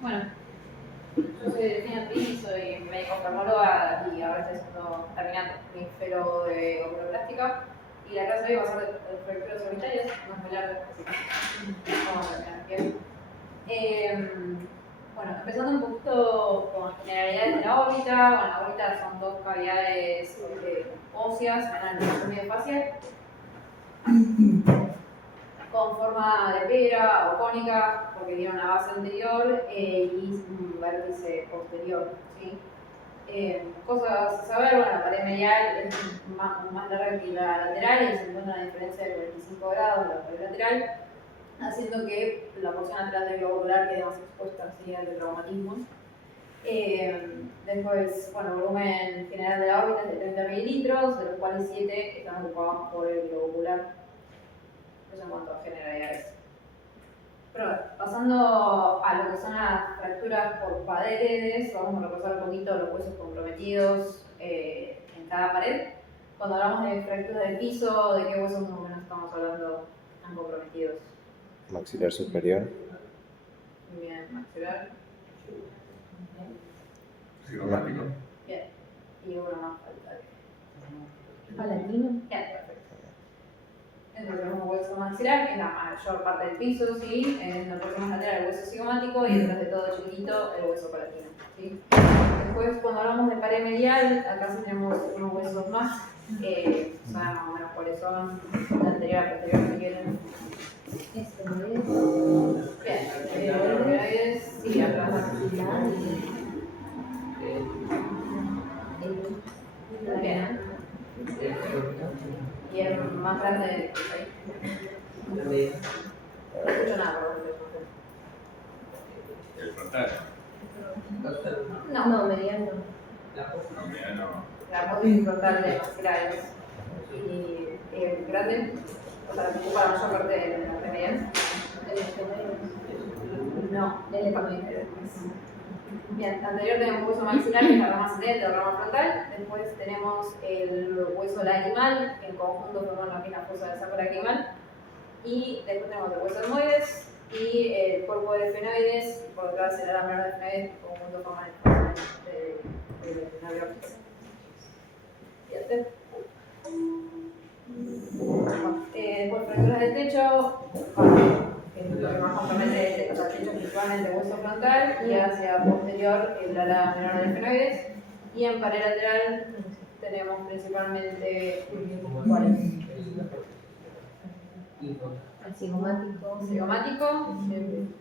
Bueno, yo soy Delfina Pi, soy médica oftalmóloga y ahora estoy terminando mi fellow de oculoplástica. Y la clase de hoy va a ser de fracturas orbitarias, no es muy larga, así que vamos a terminar bien. Bueno, empezando un poquito con las generalidades de la órbita. Bueno, la órbita son dos cavidades óseas en el medio facial, con forma de pera o cónica, porque tiene una base anterior y un vértice posterior, ¿sí? Cosas a saber, bueno, la pared medial es más larga que la lateral y se encuentra una diferencia de 45 grados de la pared lateral, haciendo que la porción lateral del globo ocular quede más expuesta, ¿sí?, al traumatismo. Después, bueno, volumen general de la órbita es de 30 mililitros, de los cuales 7 están ocupados por el globo ocular. Eso en cuanto a generalidades. Pero pasando a lo que son las fracturas por paredes, vamos a repasar un poquito los huesos comprometidos en cada pared. Cuando hablamos de fracturas del piso, ¿de qué huesos más o menos estamos hablando tan comprometidos? Maxilar superior. Muy bien, maxilar. Cigomático. Bien. Y uno más falta. Palatino. Bien, perfecto. Entonces tenemos un hueso maxilar, que es la mayor parte del piso, ¿sí? En la parte más lateral el hueso cigomático y detrás de todo chiquitito el hueso palatino, ¿sí? Después, cuando hablamos de pared medial, acá sí tenemos unos huesos más, saben más o menos cuáles son, la anterior, la posterior, si quieren. Bien, esfenoides, sí, atrás. Bien. Y el más grande no escucho nada, por favor. El frontal. No, mediano. No, mediano. La apófisis frontal de maxilares. Y el grande, o sea, que ocupa la mayor parte de la pared medial. No, el esfenoide. Bien, anterior tenemos hueso maxilar, que es la rama ascendente o rama frontal. Después tenemos el hueso lacrimal, que en conjunto forman lo que es la fosa del saco lacrimal. Y después tenemos el hueso etmoides y el cuerpo de efenoides, y por detrás el ala menor de efenoides, que en conjunto forman el fosa del nervio óptico. Después fracturas del techo, que es lo que más compromete, o sea, el techo principalmente hueso frontal y hacia posterior el ala menor de efenoides. Y en pared lateral tenemos principalmente ¿cuáles? El cigomático. Cigomático, Cigomático también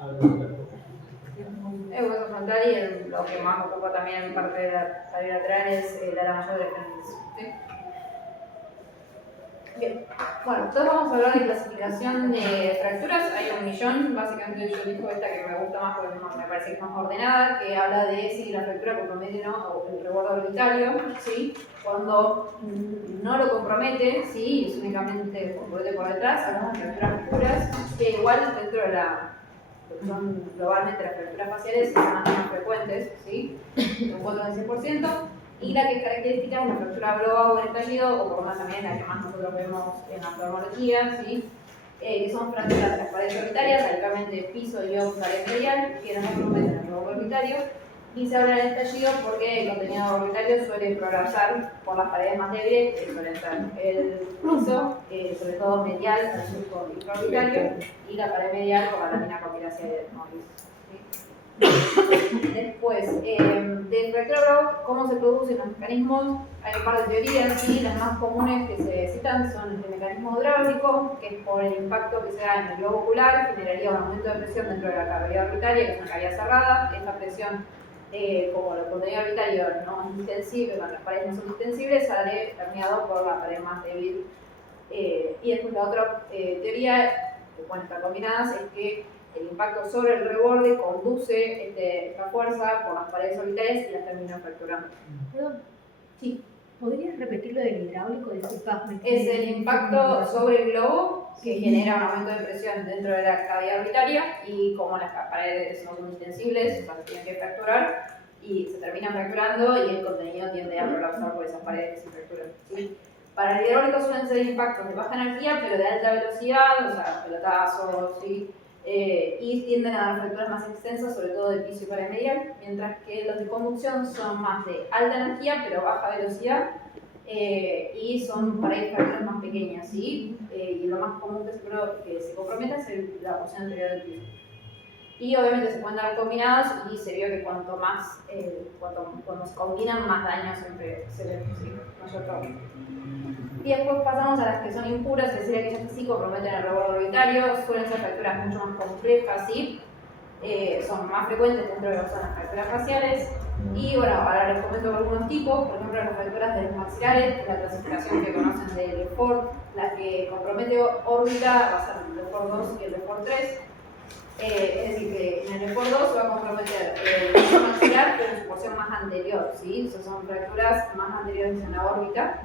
habla de la el hueso frontal y lo que más ocupa también parte de la pared lateral es el ala mayor de efenoides. ¿Sí? Bien, bueno, entonces vamos a hablar de clasificación de fracturas. Hay un millón, básicamente yo elijo esta que me gusta más porque me parece que es más ordenada, que habla de si la fractura compromete o no el rebordo orbitario, ¿sí? Cuando no lo compromete, ¿sí? Es únicamente compromete por detrás, hablamos de fracturas puras, que igual dentro de lo que son globalmente las fracturas faciales son las más frecuentes, ¿sí? Un 4 al 100%. Y la que es característica es la fractura globa o el estallido, o por más también la que más nosotros vemos en la oftalmología, ¿sí? Que son fracturas de las paredes orbitarias, radicalmente piso y o pared medial, que no comprometen el globo orbitario. Y se habla del estallido porque el contenido orbitario suele prolapsar por las paredes más débiles, que suelen ser el piso, sobre todo medial, al surco intraorbitario, y la pared medial por la lámina papilácea de Morris. Después, del fractura, ¿cómo se producen los mecanismos? Hay un par de teorías, ¿sí? Las más comunes que se citan son el mecanismo hidráulico, que es por el impacto que se da en el globo ocular, generaría un aumento de presión dentro de la cavidad orbitaria, que es una cavidad cerrada. Esta presión, como el contenido orbitario no es distensible, las paredes no son distensibles, sale permeado por la pared más débil. Y después la otra teoría, que bueno, está combinadas, es que el impacto sobre el reborde conduce esta fuerza por las paredes orbitales y las termina fracturando. Perdón. Sí. ¿Podrías repetir lo del hidráulico? Disculpa. Es el impacto sobre el globo que genera un aumento de presión dentro de la cavidad orbitaria y como las paredes no son distensibles, o sea, se tienen que fracturar y se termina fracturando y el contenido tiende a prolapsar por esas paredes que se fracturan. ¿Sí? Para el hidráulico suelen ser impactos de baja energía, pero de alta velocidad, o sea, pelotazos, ¿sí? Y tienden a dar fracturas más extensas, sobre todo de piso y pared medial, mientras que los de conducción son más de alta energía, pero baja velocidad, y son para ir fracturas más pequeñas, ¿sí? Y lo más común que se comprometa es la porción anterior del piso. Y obviamente se pueden dar combinados y se vio que cuanto más, cuando se combinan, más daño siempre se ve, ¿sí? Mayor trauma. Y después pasamos a las que son impuras, es decir, aquellas que sí comprometen el rebordo orbitario, suelen ser fracturas mucho más complejas, ¿sí? Son más frecuentes dentro de las fracturas faciales. Y bueno, ahora les comento algunos tipos, por ejemplo las fracturas de los maxilares, la clasificación que conocen de Lefort, la que compromete órbita va a ser el Lefort 2 y el Lefort 3. Es decir, que en el Lefort 2 se va a comprometer el maxilar, pero en su porción más anterior, ¿sí? Esas son fracturas más anteriores en la órbita.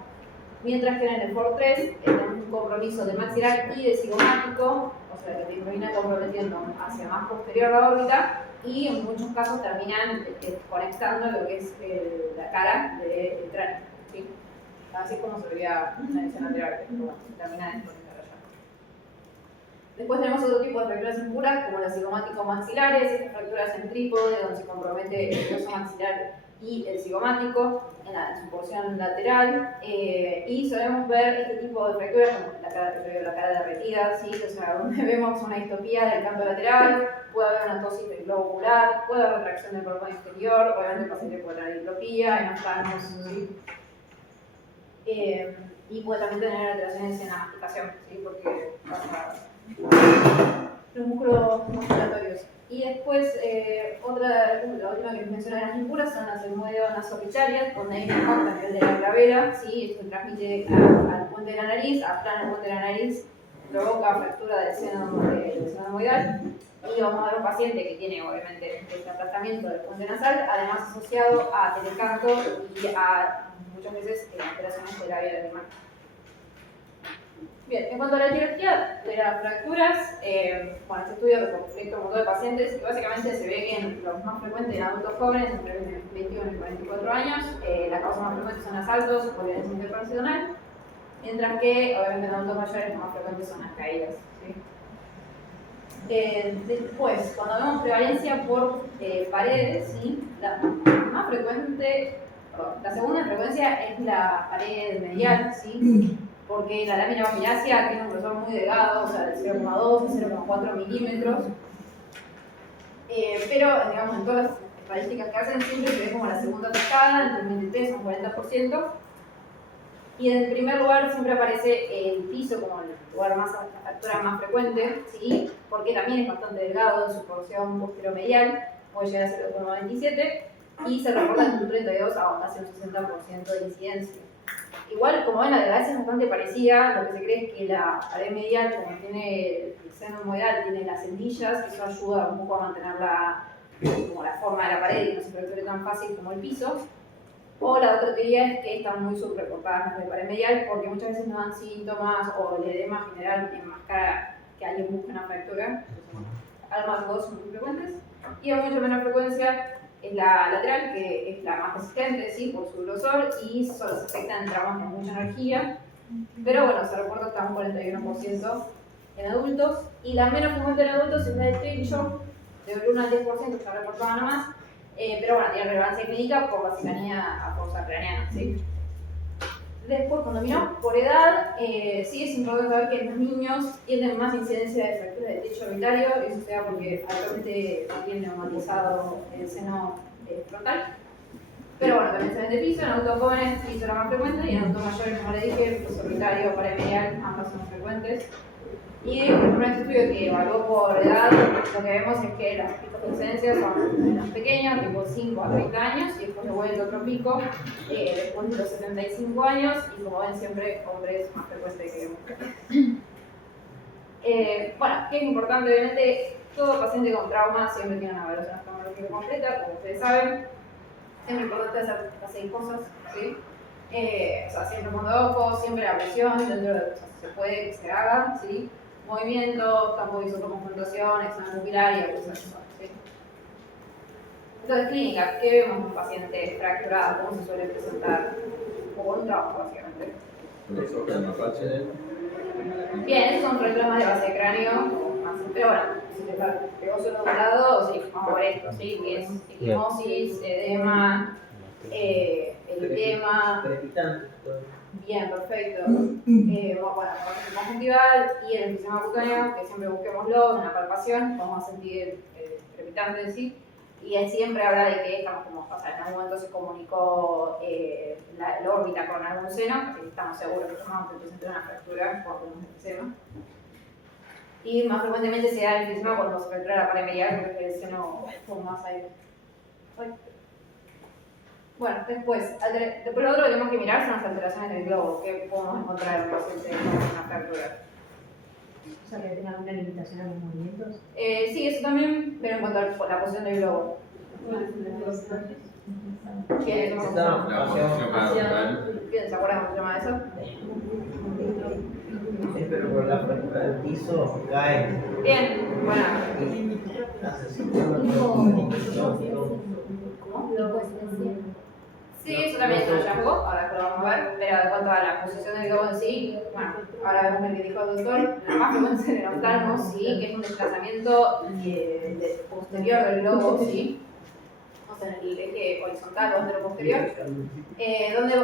Mientras que en el Lefort 3 tenemos un compromiso de maxilar y de cigomático, o sea, que termina comprometiendo hacia más posterior la órbita, y en muchos casos terminan conectando lo que es la cara del cráneo, ¿sí? Así es como se veía en la edición anterior, que se termina de desconectar allá. Después tenemos otro tipo de fracturas impuras, como las cigomático-maxilares, estas fracturas en trípode, donde se compromete el hueso maxilar y el cigomático en su porción lateral, y solemos ver este tipo de fracturas como la cara derretida, ¿sí? O sea, donde vemos una distopía del canto lateral, puede haber una tosis del globo ocular, puede haber retracción del pulmón exterior, obviamente el paciente puede tener diplopía, enostanos, ¿sí? Y puede también tener alteraciones en la masticación, ¿sí? Porque pasa los músculos musculatorios. Y después, la última que les mencioné de las impuras son las hemodionasoritarias, donde hay un impacto a nivel de la gravera, ¿sí? Esto transmite al puente de la nariz, aplana el puente de la nariz, provoca fractura del seno hemorroidal. Y vamos a ver un paciente que tiene, obviamente, este aplastamiento del puente nasal, además asociado a telecanto y a muchas veces alteraciones de la vía del animal. Bien, en cuanto a la etiología de las fracturas, bueno, este estudio recolectó un montón de pacientes y básicamente se ve que en los más frecuentes en adultos jóvenes, entre 21 y 44 años, la causa más frecuente son asaltos o violencia interpersonal, mientras que, obviamente, en adultos mayores, los más frecuentes son las caídas, ¿sí? Después, cuando vemos prevalencia por paredes, ¿sí? La más frecuente, la segunda frecuencia es la pared medial, ¿sí? Porque la lámina papilácea tiene un grosor muy delgado, o sea, de 0,2 a 0,4 milímetros. Pero, digamos, en todas las estadísticas que hacen, siempre se ve como la segunda tocada, entre un 23 y un 40%. Y en el primer lugar siempre aparece el piso como el lugar más altura más frecuente, ¿sí? Porque también es bastante delgado en su porción posteromedial, puede llegar a ser 0,27, y se reporta entre un 32 a casi un 60% de incidencia. Igual, como ven, la desgracia es bastante parecida. Lo que se cree es que la pared medial, como tiene el seno hemorroidal, tiene las celdillas, eso ayuda un poco a mantener como la forma de la pared y no se fracture tan fácil como el piso. O la otra teoría es que están muy subreportadas las de pared medial porque muchas veces no dan síntomas o el edema general enmascara que alguien busca una fractura. Ambas dos son muy frecuentes. Y a mucha menor frecuencia es la lateral, que es la más resistente, ¿sí? Por su grosor, y solo se afecta en traumas con mucha energía. Pero bueno, se reporta hasta un 41% en adultos. Y la menos frecuente en adultos es la de Tail Shock, de 1 al 10% está reportada nomás. Pero bueno, tiene relevancia clínica por la cercanía a fosa craneana, ¿sí? Después, cuando miramos por edad, sí es importante saber que los niños tienen más incidencia de fractura del techo orbitario, eso sea porque actualmente tiene neumatizado el seno frontal. Pero bueno, también se ven de piso, en adultos jóvenes piso era más frecuente, y en adultos mayores, como le dije, piso orbitario, pared medial, ambas son frecuentes. Y en este estudio que evaluó por edad, lo que vemos es que las picos de incidencia son menos pequeños, tipo 5 a 30 años, y después se vuelve otro pico después de los 75 años, y como ven siempre, hombres más frecuentes que mujeres. Bueno, que es importante, obviamente, todo paciente con trauma siempre tiene una evaluación oftalmológica completa, como ustedes saben. Es importante hacer las 6 cosas, ¿sí? O sea, siempre con ojos, siempre la presión, dentro de lo que se puede que se haga, ¿sí? Movimiento, campo de isotoconfrontación, examen pupilar y abuso sexual, ¿sí? Entonces, clínica, ¿qué vemos en un paciente fracturado? ¿Cómo se suele presentar? O con un trauma, básicamente. Los ojos más fáciles. Bien, esos son fracturas más de base de cráneo, pero bueno, si te pegó solo de un lado, sí, vamos a ver esto, ¿sí? Que es equimosis, edema, eritema. Crepitante. Bien, perfecto. Bueno, el conjuntival y el enfisema cutáneo, que siempre busquémoslo en la palpación, vamos a sentir crepitante en sí. Y él siempre habla de que estamos como, o sea, en algún momento se comunicó la órbita con algún seno, así que estamos seguros que vamos a presentar una fractura por un enfisema. Y más frecuentemente se da el enfisema cuando se fractura la pared medial, porque el seno con más aire. Bueno, después lo otro que tenemos que mirar son las alteraciones del globo, que podemos encontrar en el paciente con una fractura. O sea, que tengan una limitación a los movimientos. Sí, eso también, pero en cuanto a la posición del globo. ¿Qué es eso? La posición más normal. Bien, ¿se acuerdan cómo se llama eso? Pero por la fractura del piso cae Bien, bueno. y hace así. ¿Cómo? Loco especial. Sí, eso también es un hallazgo, ahora después lo vamos a ver, pero en cuanto a la posición del globo en sí, bueno, ahora vemos el que dijo el doctor, la más frecuente en el oftalmo, sí, que es un desplazamiento posterior del globo, sí, o sea, en el eje horizontal o anteroposterior, donde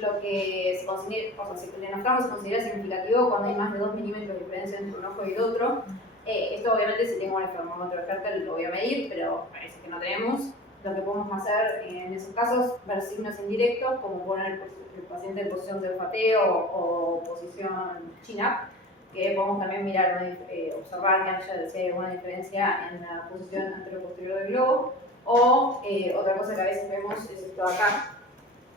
lo que se considera, o sea, si el oftalmo se considera significativo cuando hay más de 2 milímetros de diferencia entre un ojo y el otro. Esto obviamente si tengo un termómetro Hertel lo voy a medir, pero parece que no tenemos. Lo que podemos hacer en esos casos, ver signos indirectos, como poner el paciente en posición de olfateo o posición chin-up, que podemos también mirar, observar que haya si hay alguna diferencia en la posición anterior-posterior del globo. O otra cosa que a veces vemos es esto acá,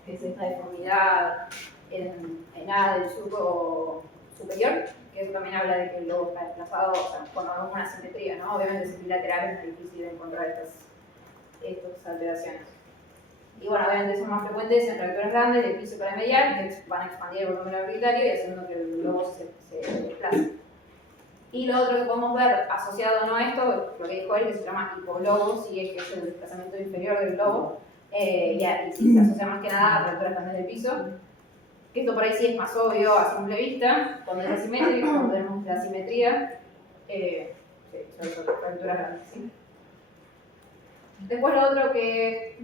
que es esta deformidad en A del surco superior, que eso también habla de que el globo está desplazado, o sea, cuando vemos una simetría, ¿no? Obviamente si es bilateral es muy difícil encontrar estas alteraciones. Y bueno, obviamente son más frecuentes en fracturas grandes del piso paramedial, que van a expandir el volumen orbitario y haciendo que el globo se desplace. Y lo otro que podemos ver asociado no a esto, lo que dijo él, que se llama hipoglobo, sí, que es el desplazamiento inferior del globo, y sí, se asocia más que nada a fracturas grandes del piso, que esto por ahí sí es más obvio a simple vista, cuando es asimétrico, cuando tenemos la simetría, son fracturas grandes, ¿sí? Después lo otro que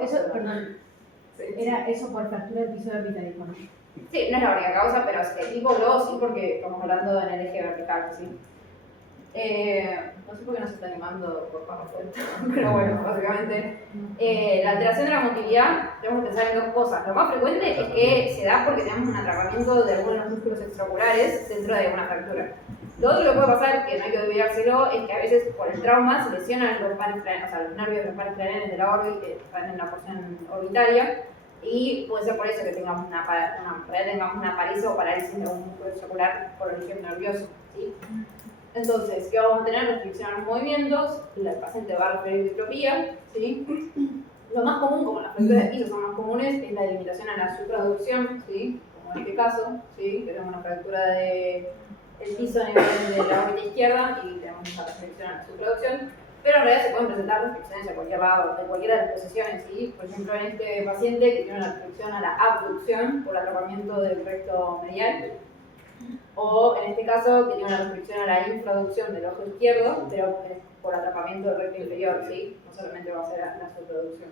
Eso, perdón, sí. era eso por fractura del piso orbital, ¿no? Sí, no es la única causa, pero el tipo globo sí, porque estamos hablando en el eje vertical, ¿sí? No sé por qué no se está animando por bajo fuerte, pero bueno, básicamente. La alteración de la motilidad, tenemos que pensar en dos cosas. Lo más frecuente es que se da porque tenemos un atrapamiento de algunos músculos extraoculares dentro de una fractura. Lo otro que puede pasar, que no hay que olvidárselo, es que a veces por el trauma se lesionan los pares craneales, o sea, los nervios de los pares craneales de la órbita, que están en la porción orbitaria, y puede ser por eso que tengamos una parálisis o parálisis de un músculo extraocular por origen nervioso, ¿sí? Entonces, ¿qué vamos a tener? Restricción a los movimientos, el paciente va a referir distropía, ¿sí? Lo más común, como las fracturas de piso son más comunes, es la limitación a la supraducción, ¿sí? Como en este caso, ¿sí? Que tenemos una fractura del piso a nivel de la órbita izquierda y tenemos una restricción a la supraducción, pero en realidad se pueden presentar restricciones a cualquier lado, de cualquiera de las posiciones, ¿sí? Por ejemplo, en este paciente que tiene una restricción a la abducción por atrapamiento del recto medial, o en este caso que tiene una restricción a la infraducción del ojo izquierdo, pero por atrapamiento del recto inferior, ¿sí? No solamente va a ser la subproducción.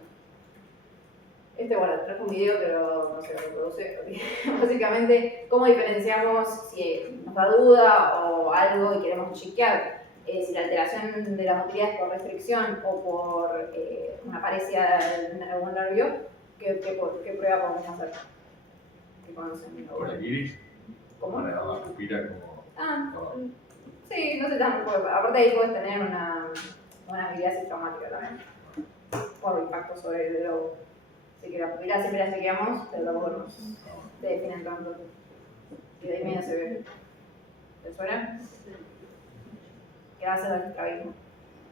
Bueno, traje un video, pero no se lo reproduce. Básicamente, ¿cómo diferenciamos si nos da duda o algo y queremos chequear si la alteración de la motilidad es por restricción o por una parecia en algún nervio? ¿Qué prueba podemos hacer? ¿Qué conocen? Por el iris. ¿Cómo? Para la pupila como. Sí, no sé tanto. Aparte ahí puedes tener una miriasis traumática también, por impacto sobre el globo. Así que la pupila siempre la chequeamos, pero tampoco nos se definen tanto. Y de ahí medio se ve. ¿Te suena? ¿Qué hace el estrabismo?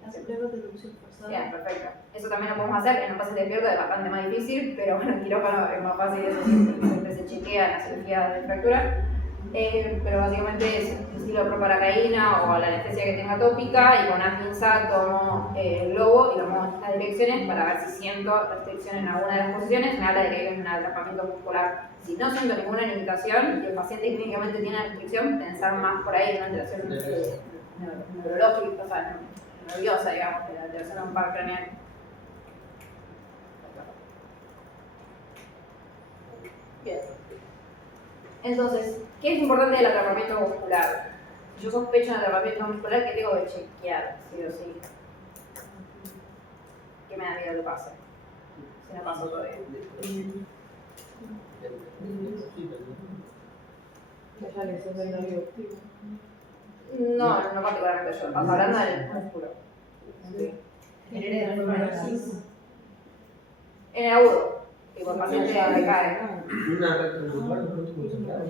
Hace pruebas de reducción forzada. Bien, perfecto. Eso también lo podemos hacer en un paciente despierto, es bastante más difícil, pero bueno, en quirófano es más fácil, eso siempre se chequea en la cirugía de fractura. pero básicamente es estilo proparacaína o la anestesia que tenga tópica, y con una pinza tomo el globo y lo muevo en estas direcciones para ver si siento restricción en alguna de las posiciones. Me habla de que hay un atrapamiento muscular. Si no siento ninguna limitación y el paciente clínicamente tiene restricción, pensar más por ahí en una alteración neurológica, o sea, nerviosa, digamos, de la alteración de un par craneal. Bien. Entonces, ¿qué es importante del atrapamiento muscular? Si yo sospecho un atrapamiento muscular, ¿qué tengo que chequear, sí o sí? ¿Qué me da miedo que pase? Si no pasó todavía. Ya lesión del nervio. No particularmente yo, estamos hablando del músculo. Sí. En el agudo, tipo el paciente cae. Una retromuscular no es muy cercana.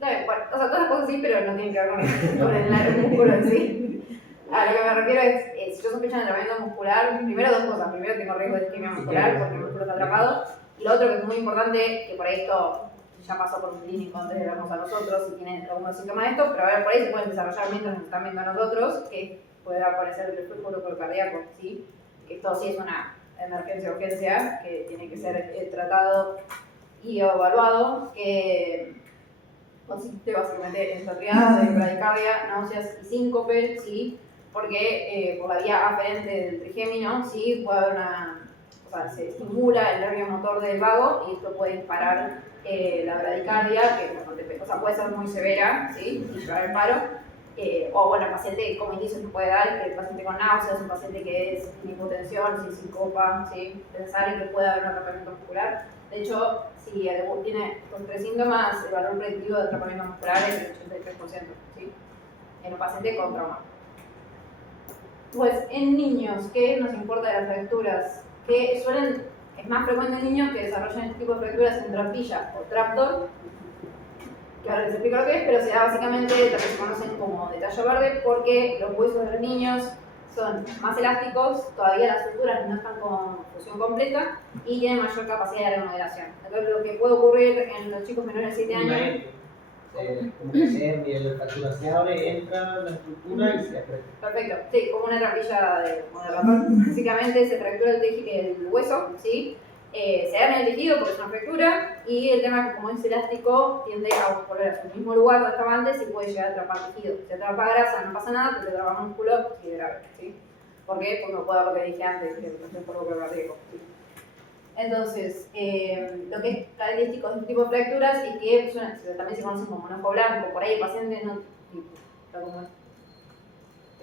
Bueno, o sea, todas las cosas sí, pero no tienen que ver con el músculo en sí. A lo que me refiero es si yo sospecho de atrapamiento muscular, primero dos cosas. Primero, tengo riesgo de isquemia muscular porque el músculo está atrapado. Y lo otro que es muy importante, que por ahí esto ya pasó por un clínico antes de vernos a nosotros y tienen algunos síntomas de esto, pero a ver, por ahí se pueden desarrollar mientras nos están viendo a nosotros, que puede aparecer el reflujo cardíaco, ¿sí? Que esto sí es una emergencia o urgencia que tiene que ser tratado y evaluado, que consiste básicamente en fatiga, de bradicardia, náuseas y síncope, ¿sí? Porque por la vía aferente del trigémino, ¿sí? Puede haber o sea, se estimula el nervio motor del vago y esto puede disparar la bradicardia, que o sea, puede ser muy severa, ¿sí? Y llevar al paro. O bueno, el paciente como inicio se puede dar, que el paciente con náuseas, un paciente que es sin hipotensión, sin sincopa, ¿sí? Pensar en que puede haber un atrapamiento muscular. De hecho, si tiene estos tres síntomas, el valor predictivo de atrapamiento muscular es el 83%, ¿sí? En un paciente con trauma. Pues en niños, ¿qué nos importa de las fracturas? Que es más frecuente en niños que desarrollan este tipo de fracturas en trampilla o trapdoor, que ahora les explico lo que es, pero se da básicamente, también se conocen como de tallo verde, porque los huesos de los niños son más elásticos, todavía las estructuras no están con fusión completa y tienen mayor capacidad de remodelación. Entonces lo que puede ocurrir en los chicos menores de 7 años... Como que la fractura se abre, entra la estructura y se aprieta. Perfecto, sí, como una trampilla de ratón. Básicamente se fractura el hueso, ¿sí? Se da en el tejido porque es una fractura, y el tema es que como es elástico tiende a volver a su mismo lugar donde estaba antes y puede llegar a atrapar tejido. Si atrapa grasa no pasa nada, pero si atrapa músculo sí es grave, ¿sí? ¿Por qué? Porque no puedo dar lo que dije antes, que es por lo que cardíaco, ¿sí? Entonces, lo que es característico de este tipo de fracturas es que también se conocen como enojo blanco. Por ahí el paciente no...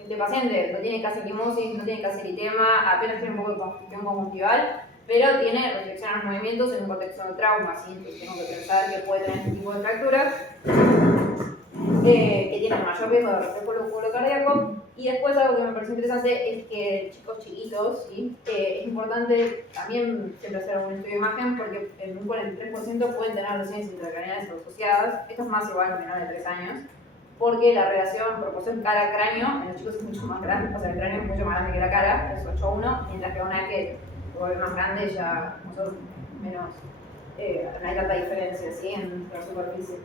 Este paciente no tiene casi equimosis, no tiene casi eritema, apenas tiene un poco de confusión conjuntival, pero tiene restricción a los movimientos en un contexto de trauma, ¿sí? Entonces tengo que pensar que puede tener este tipo de fracturas, que tienen mayor riesgo de reflujo cardíaco. Y después algo que me pareció interesante es que chicos chiquitos, ¿sí? Es importante también siempre hacer un estudio de imagen, porque en un 43% pueden tener lesiones intracraneales asociadas. Esto es más igual a menores de 3 años, porque la relación proporción cara-cráneo en los chicos es mucho más grande, o sea, el cráneo es mucho más grande que la cara, es 8:1, mientras que una vez que se vuelve más grande ya nosotros menos, no hay tanta diferencia, ¿sí? En la superficie.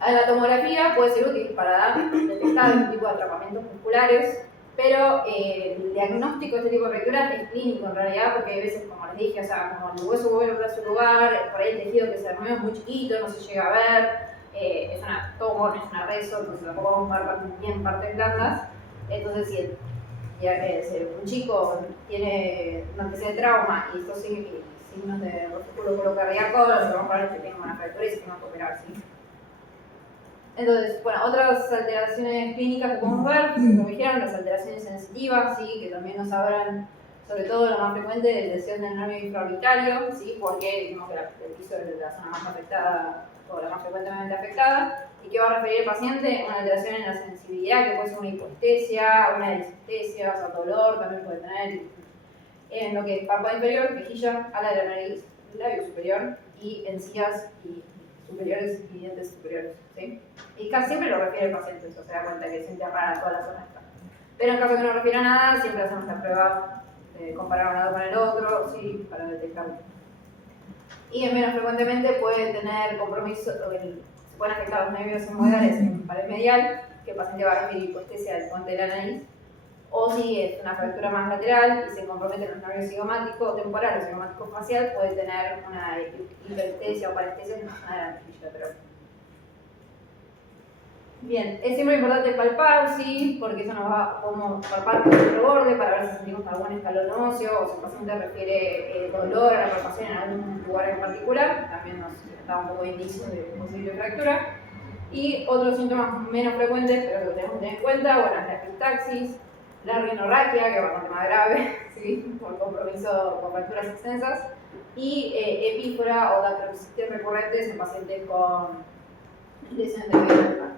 La tomografía puede ser útil para detectar este tipo de atrapamientos musculares, pero el diagnóstico de este tipo de fracturas es clínico en realidad, porque hay veces, como les dije, o sea, como el hueso vuelve a su lugar, por ahí el tejido que se remueve es muy chiquito, no se llega a ver, es una tomo, no es una reso, entonces tampoco vamos a ver bien partes blandas. Entonces, si un chico tiene un antecedente de trauma y estos signos de reflujo cardíaco, lo que vamos a ver es que tenga una fractura y se tenga que operar, ¿sí? Entonces, bueno, otras alteraciones clínicas que podemos ver, como dijeron, las alteraciones sensitivas, ¿sí? Que también nos hablan, sobre todo lo más frecuente, de lesión del nervio infraorbitario, ¿sí? Porque digamos que el piso es la zona más afectada o la más frecuentemente afectada. ¿Y qué va a referir el paciente? Una alteración en la sensibilidad, que puede ser una hipoestesia, una disestesia, o sea, dolor también puede tener. En lo que es párpado inferior, mejilla, ala de la nariz, labio superior y encías y superiores y dientes superiores, ¿sí? Y casi siempre lo refiere el paciente, eso se da cuenta que siente rara toda la zona esta. Pero en caso que no refiera nada, siempre hacemos la prueba de comparar un lado con el otro, ¿sí? Para detectarlo. Y menos frecuentemente puede tener compromiso, pueden afectar los nervios hemorroidales en pared medial, que el paciente va a referir hipoestesia del puente de la nariz, o si es una fractura más lateral y se comprometen los nervios cigomáticos temporales o cigomático facial, puede tener una hiperestesia o parestesia en la zona de la mejilla lateral. Bien, es siempre importante palpar, sí, porque eso nos va como palpar por el borde para ver si sentimos algún escalón óseo o si el paciente refiere dolor a la palpación en algún lugar en particular, también nos da un poco de indicio de posible fractura. Y otros síntomas menos frecuentes, pero que tenemos que tener en cuenta, bueno, es la epistaxis, la rinorragia, que es bastante más grave, ¿sí? Por compromiso con fracturas extensas, y epífora o dacrocistis recurrentes en pacientes con lesión de vía.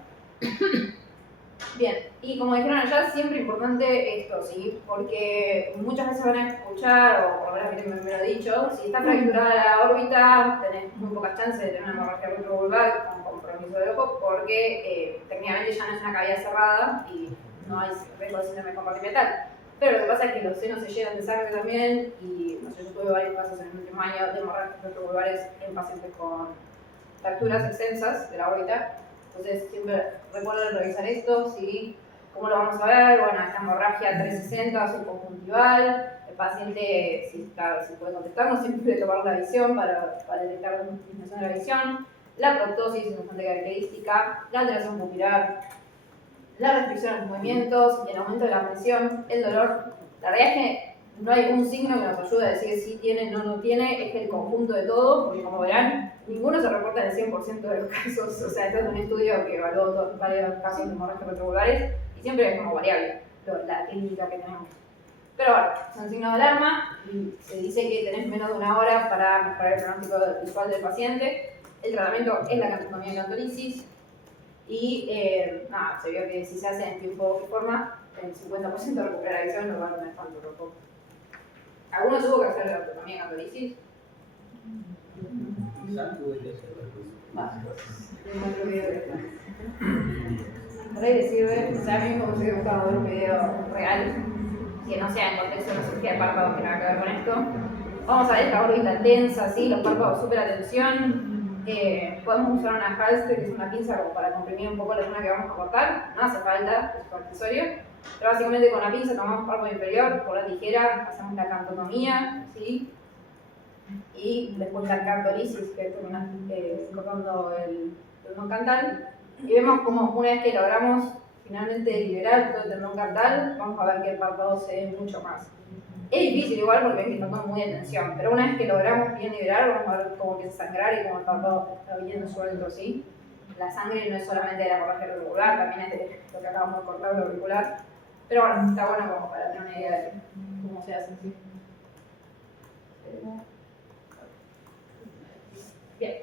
Bien, y como dijeron allá, siempre importante esto, ¿sí? Porque muchas veces van a escuchar, o por lo menos me lo he dicho, si está fracturada la órbita, tenés muy pocas chances de tener una hemorragia retrovulvar con compromiso del ojo, porque técnicamente ya no es una cavidad cerrada y no hay riesgo de síndrome compartimental. Pero lo que pasa es que los senos se llenan de sangre también, y no sé, yo tuve varios casos en el último año de hemorragias retrovulvares en pacientes con fracturas extensas de la órbita. Entonces, siempre recuerden revisar esto, ¿sí? ¿Cómo lo vamos a ver? Bueno, esta hemorragia 360 subconjuntival, el paciente, si puede contestarnos, siempre tomar la visión para detectar la disminución de la visión, la proptosis es bastante característica, la alteración pupilar, la restricción de los movimientos, el aumento de la presión, el dolor. La realidad es que no hay un signo que nos ayude a decir si tiene o no tiene, es el conjunto de todo, porque como verán, ninguno se reporta en el 100% de los casos. O sea, esto es un estudio que evaluó varios casos de hemorragias retrovulvares y siempre es como variable la clínica que tenemos. Pero bueno, son signos de alarma y se dice que tenés menos de una hora para mejorar el pronóstico visual del paciente. El tratamiento es la cantotomía de cantolisis y se vio que si se hace en tiempo y forma, el 50% de recuperar la visión, lo cual no es tanto tampoco. ¿Alguno tuvo que hacer la cantotomía de cantolisis? Otro video de esto. Por ahí le sirve, o sea, a mí me hubiese gustado ver un video real, que no sea en contexto de una cirugía de párpados que nada que ver con esto. Vamos a ver esta órbita tensa, ¿sí? Los párpados súper a tensión. Podemos usar una halster, que es una pinza como para comprimir un poco la zona que vamos a cortar, no hace falta, es accesorio. Pero básicamente con la pinza tomamos párpado inferior, por la tijera hacemos la cantotomía, ¿sí? Y después la cantolisis, que es cortando el tendón cantal, y vemos como una vez que logramos finalmente liberar todo el tendón cantal, vamos a ver que el párpado se ve mucho más. Es difícil igual porque es que está muy de tensión, pero una vez que logramos bien liberar, vamos a ver cómo empieza a sangrar y cómo el párpado está viniendo suelto, ¿sí? La sangre no es solamente de la hemorragia retrovulvar, también es de lo que acabamos de cortar, lo auricular. Pero bueno, está bueno como para tener una idea de cómo se hace así. Bien.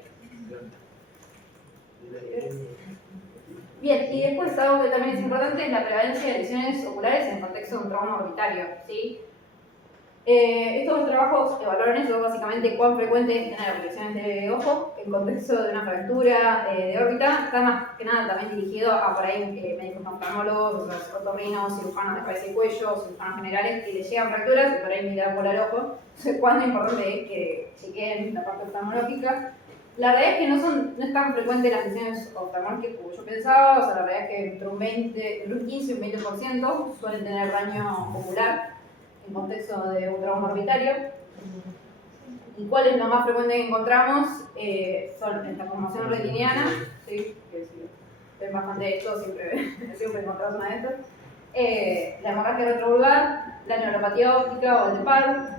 Bien, y después algo que también es importante es la prevalencia de lesiones oculares en el contexto de un trauma orbitario, ¿sí? Estos dos trabajos evaluaron eso, básicamente cuán frecuente es tener lesiones de ojo en contexto de una fractura de órbita. Está más que nada también dirigido a por ahí médicos oftalmólogos, otorrinos, cirujanos de cabeza y cuello, cirujanos generales que les llegan fracturas y por ahí miran por el ojo. Entonces, cuán importante es que chequeen la parte oftalmológica. La realidad es que no es tan frecuente las lesiones oftalmológicas como yo pensaba, o sea, la realidad es que entre un 15 y un 20% suelen tener daño ocular en contexto de un trauma orbitario. ¿Y cuál es lo más frecuente que encontramos? Son la conmoción retiniana, ¿sí? Que si ven bastante esto, siempre encontramos una de estas. La hemorragia retrovulvar, la neuropatía óptica o el TEPAR,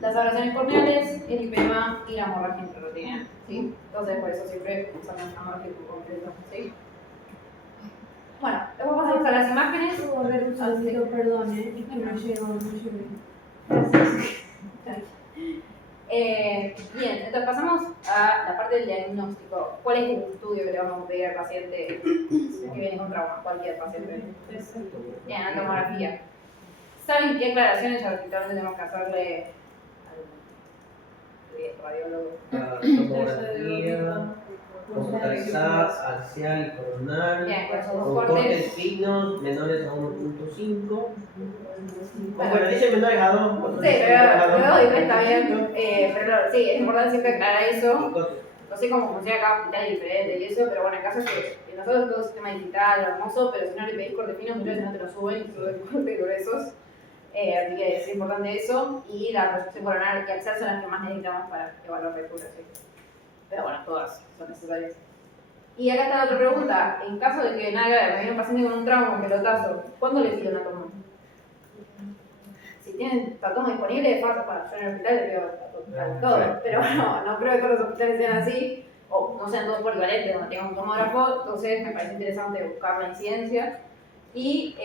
las abrasiones corneales, el lipema y la hemorragia intrarretiniana, ¿sí? Entonces, por eso siempre usamos la hemorragia completa, ¿sí? Bueno, después pasamos a las imágenes. Puedo ver un saltito, perdón, es que no llego. Gracias. Bien, entonces pasamos a la parte del diagnóstico. ¿Cuál es el estudio que le vamos a pedir al paciente que viene con trauma? Cualquier paciente. Bien, la tomografía. ¿Saben qué aclaraciones habitualmente tenemos que hacerle al radiólogo? Tomografía, computarizar, axial y coronal, Bien, con esos dos con cortes. cortes finos menores a 1.5. Bueno, dicen menores a 2. Sí, pero está bien. Pero claro, sí, es importante siempre aclarar eso. Y cortes. no sé cómo funciona cada hospital diferente y eso, pero bueno, el caso es que nosotros todo sistema digital, hermoso, pero si no le pedís corte fino, muchas veces no te lo suben y suben cortes gruesos. Así que es importante eso. Y la resolución coronaria y axial son las que más necesitamos para evaluar fracturas. ¿Sí? Pero bueno, todas son necesarias. Y acá está otra pregunta. En caso de que nada, me viene un paciente con un trauma, con pelotazo, ¿cuándo le pido una toma? Si tienen toma disponible, bueno, yo en el hospital le pido a todo, pero no creo que todos los hospitales sean así, o no sean todos polivalentes donde tengan un tomógrafo, entonces me parece interesante buscar la incidencia. Y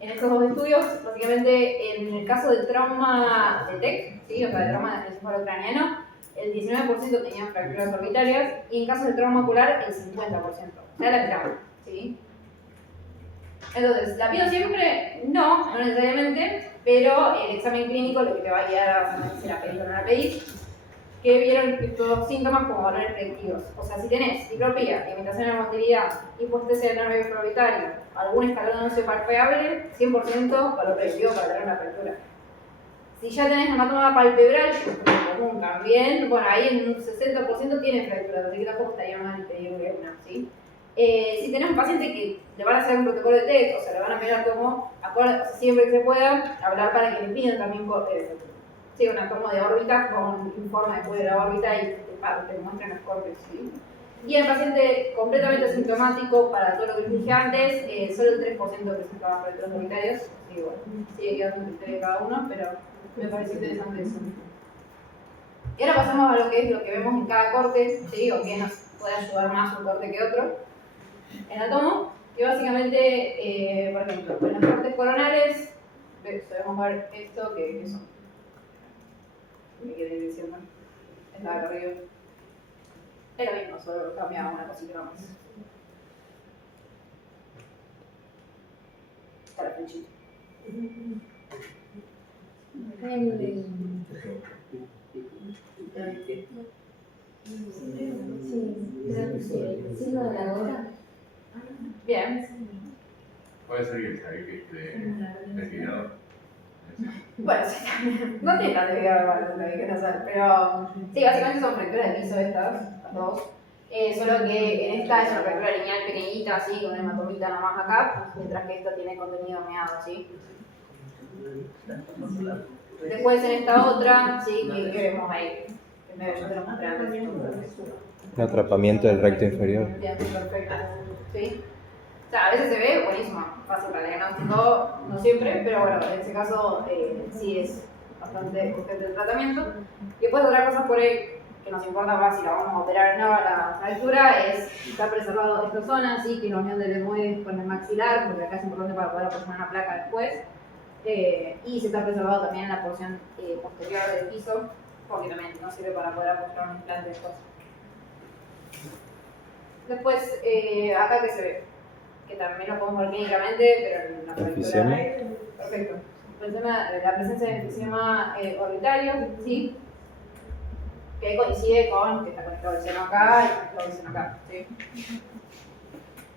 en estos dos estudios, básicamente en el caso del trauma de TEC, ¿sí? O sea, del trauma del encefalocraniano, el 19% tenían fracturas orbitarias y en caso del trauma ocular el 50%, o sea, la mitad, ¿sí? Entonces, ¿la pido siempre? No necesariamente, pero el examen clínico lo que te va a guiar a si la pedís o no la pedís, que vieron estos síntomas como valores predictivos. O sea, si tenés diplopía, limitación de la motilidad, hipostesia del nervio orbitario, algún escalón óseo palpable, 100% valor predictivo para tener una fractura. Si ya tenés hematoma palpebral, común también, bueno, ahí en un 60% tiene fracturas, así que tampoco estaría mal pedirle una, ¿sí? Si tenés un paciente que le van a hacer un protocolo de TEC, o sea, le van a mirar como, siempre que se pueda, hablar para que le pidan también una toma de órbita con informe después de la órbita y te muestren los cortes, ¿sí? Y el paciente completamente asintomático, para todo lo que les dije antes, solo el 3% presentaba fracturas orbitarias, y bueno, sigue quedando un criterio de cada uno, pero me parece interesante eso. Y ahora pasamos a lo que es lo que vemos en cada corte, ¿sí? O que nos puede ayudar más un corte que otro. En la tomo, que básicamente, por ejemplo, en los cortes coronales, podemos ver esto que son. Me quedé diciendo. Estaba acá arriba. Es lo mismo, solo cambiaba una cosita más. Para el flechito. Bien. Puede ser que está ahí que esté desviado. Bueno, sí, también. No tiene tan desviado lo que no saber, pero sí, básicamente son fracturas de piso estas, las dos. Solo que en esta es una fractura lineal pequeñita, así, con una hematomita nomás acá, mientras que esta tiene contenido meado, ¿sí? Después en esta otra, sí, que vemos ahí. Primero yo te lo mostré antes. Un atrapamiento del recto inferior. Bien, perfecto. ¿Sí? O sea, a veces se ve buenísimo, fácil para el diagnóstico, no siempre, pero bueno, en ese caso sí es bastante urgente el tratamiento. Y después otra cosa por ahí que nos importa más si la vamos a operar o no a la fractura es si está preservado esta zona, sí, que la unión del lemoide con el maxilar, porque acá es importante para poder aproximar una placa después. Y si está preservado también la porción posterior del piso, porque también nos sirve para poder apoyar un implante después. Después, acá que se ve, que también lo podemos ver clínicamente, pero en la fractura. ¿Enfisema? Perfecto. La presencia de enfisema orbitario, ¿sí? Que coincide con que está conectado el seno acá y conectado el seno acá, ¿sí?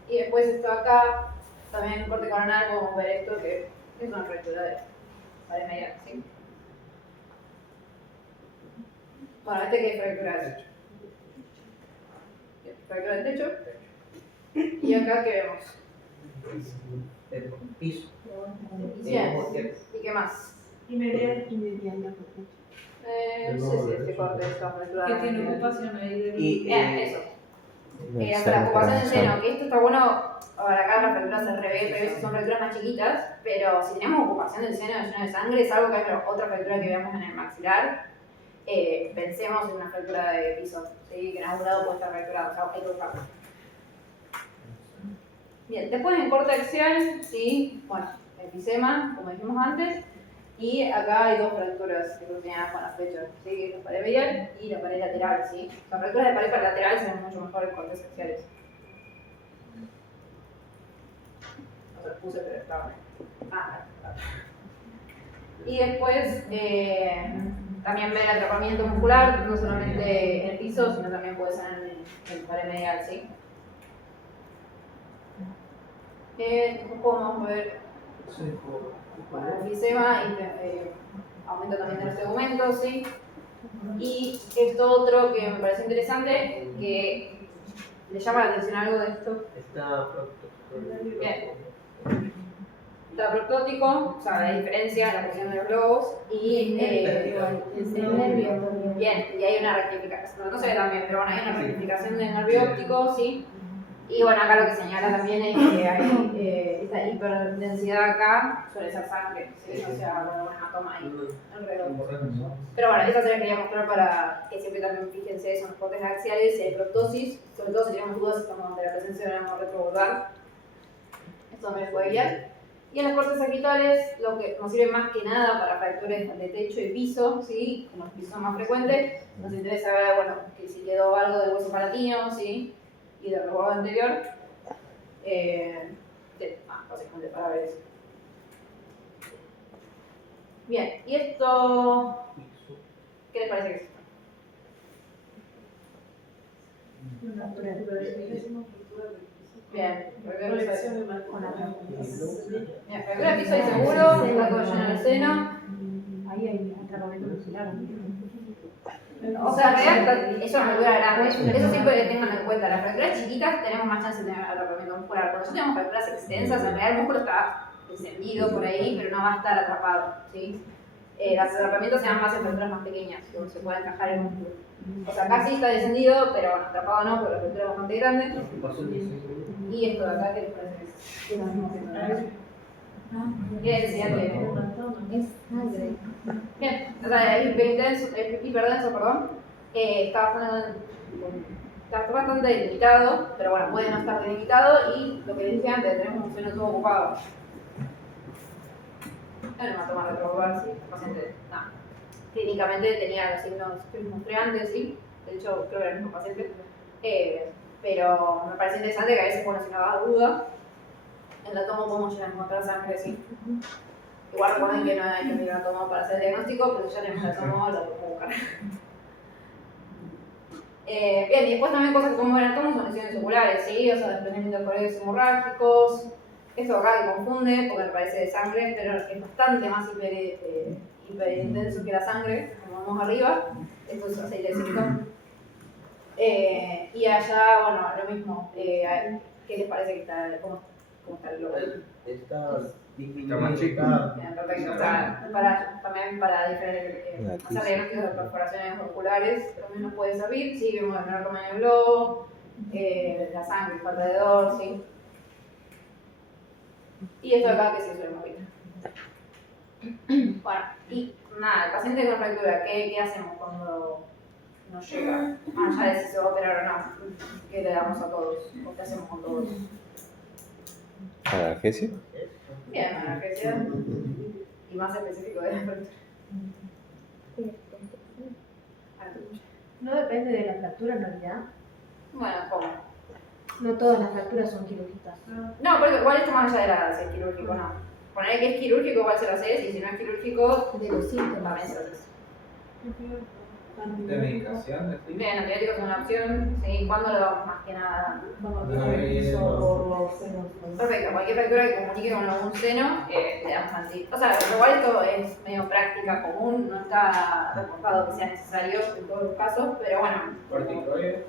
Y después esto acá, también en corte coronal podemos ver esto que es una fractura de pared medial, ¿sí? Bueno, ¿qué fractura del techo? Fractura del techo. Y acá, ¿qué vemos? El piso. Bien. ¿Y qué más? Y medial la No sé si este corte está fractura. Que tiene ocupación ahí Y eso. Hasta la ocupación del seno, que esto está bueno, ahora acá las fracturas al revés son fracturas más chiquitas, pero si tenemos ocupación del seno lleno de sangre, es algo que es otra fractura que vemos en el maxilar, pensemos en una fractura de piso, ¿sí? Que en algún lado puede estar fracturado, o sea, hay que buscarlo. Bien, después en corte axial, sí, bueno, enfisema, como dijimos antes, y acá hay dos fracturas que son señaladas con las flechas, ¿sí? La pared medial y la pared lateral, ¿sí? Las fracturas de pared lateral se ven mucho mejor en cortes axiales. No se los puse, pero estaban. Y después, también ver atrapamiento muscular, no solamente en el piso, sino también puede ser en pared medial, ¿sí? Podemos ver el enfisema y aumento también de los segmentos, ¿sí? Y esto otro que me parece interesante, que le llama la atención algo de esto. Está Bien. Está proctótico, o sea, la diferencia en la posición de los globos y Es el nervio también. bien, y hay una rectificación, no se ve también, pero bueno, hay una rectificación del nervio óptico, ¿sí? Y bueno, acá lo que señala también es que hay esta hiperdensidad acá suele ser sangre, ¿sí? O sea, bueno, un hematoma ahí alrededor. Pero bueno, esta se les quería mostrar para que siempre también fíjense eso en los cortes axiales, si hay proctosis, sobre todo si tenemos dudas como ante la presencia de una retrovulgar. Esto me puede guiar. Y en los cortes sagittales, lo que nos sirve más que nada para fracturas de techo y piso, ¿sí? Como los pisos son más frecuentes, nos interesa ver, bueno, que si quedó algo del hueso palatino, ¿sí? Y del resguardo anterior. Básicamente para ver eso. Bien, y esto, ¿qué les parece que es? Bien, Colección de marcos. bien, fractura de piso y seguro, está todo lleno de seno. Ahí hay atrapamiento muscular. O sea, en realidad es una fractura grande. Eso siempre que tengan en cuenta. Las fracturas chiquitas tenemos más chance de tener atrapamiento muscular. Cuando nosotros tenemos fracturas extensas, en realidad el músculo está descendido por ahí, pero no va a estar atrapado, ¿sí? Los atrapamientos se dan más en fracturas más pequeñas, donde se puede encajar el músculo. O sea, acá sí está descendido, pero bueno, atrapado no, porque la fractura es bastante grande. Y esto de acá, ¿qué les parece que es? ¿Qué decía que? Es sangre. Bien, o sea, hiperdenso, perdón. Está bastante delimitado, pero bueno, puede no estar delimitado y lo que dije antes, tenemos un seno todo ocupado. No me va a tomar retrovulgar, sí, el paciente, no. Clínicamente tenía los signos que les mostré antes, sí, de hecho creo que era el mismo paciente. Pero me parece interesante que a veces, bueno, si nos da duda, en la toma podemos llegar a encontrar sangre, sí. Igual recuerden que no hay que mirar la toma para hacer el diagnóstico, pero si ya tenemos la toma, la podemos buscar. Bien, y después también cosas que podemos ver en la toma son lesiones oculares, ¿sí? O sea, desprendimiento de correos hemorrágicos. Esto acá me confunde porque me parece de sangre, pero es bastante más hiperintenso que la sangre, como vemos arriba. Esto es aceite de silicón. Y allá, bueno, lo mismo. ¿Qué les parece que está? ¿Cómo está el globo? Está disminuido. Está más chica. Bien, perfecto. O sea, también para hacer diagnósticos de perforaciones oculares también nos puede servir. Sí, vemos el menor tamaño del globo, la sangre que está alrededor, ¿sí? Y esto de acá que sí suele morir. Bueno, y nada, el paciente con fractura, ¿qué hacemos cuando no llega? Ya de si se va a operar o no. ¿Qué le damos a todos? ¿O qué hacemos con todos? ¿Analgesia? Bien, analgesia. Y más específico de la fractura. No depende de la fractura en realidad. Bueno, ¿cómo? No todas las fracturas son quirúrgicas. No, porque igual esto más allá de la si es quirúrgico o no. Poner que es quirúrgico, igual se lo haces, y si no es quirúrgico, De los síntomas. también se lo haces. ¿De medicación? Bien, antibióticos son una opción, ¿sí? ¿Cuándo lo damos más que nada? Perfecto, cualquier fractura que comunique con algún seno, le damos antibióticos. O sea, igual esto es medio práctica común, no está reportado que sea necesario en todos los casos, pero bueno. ¿Corticoides?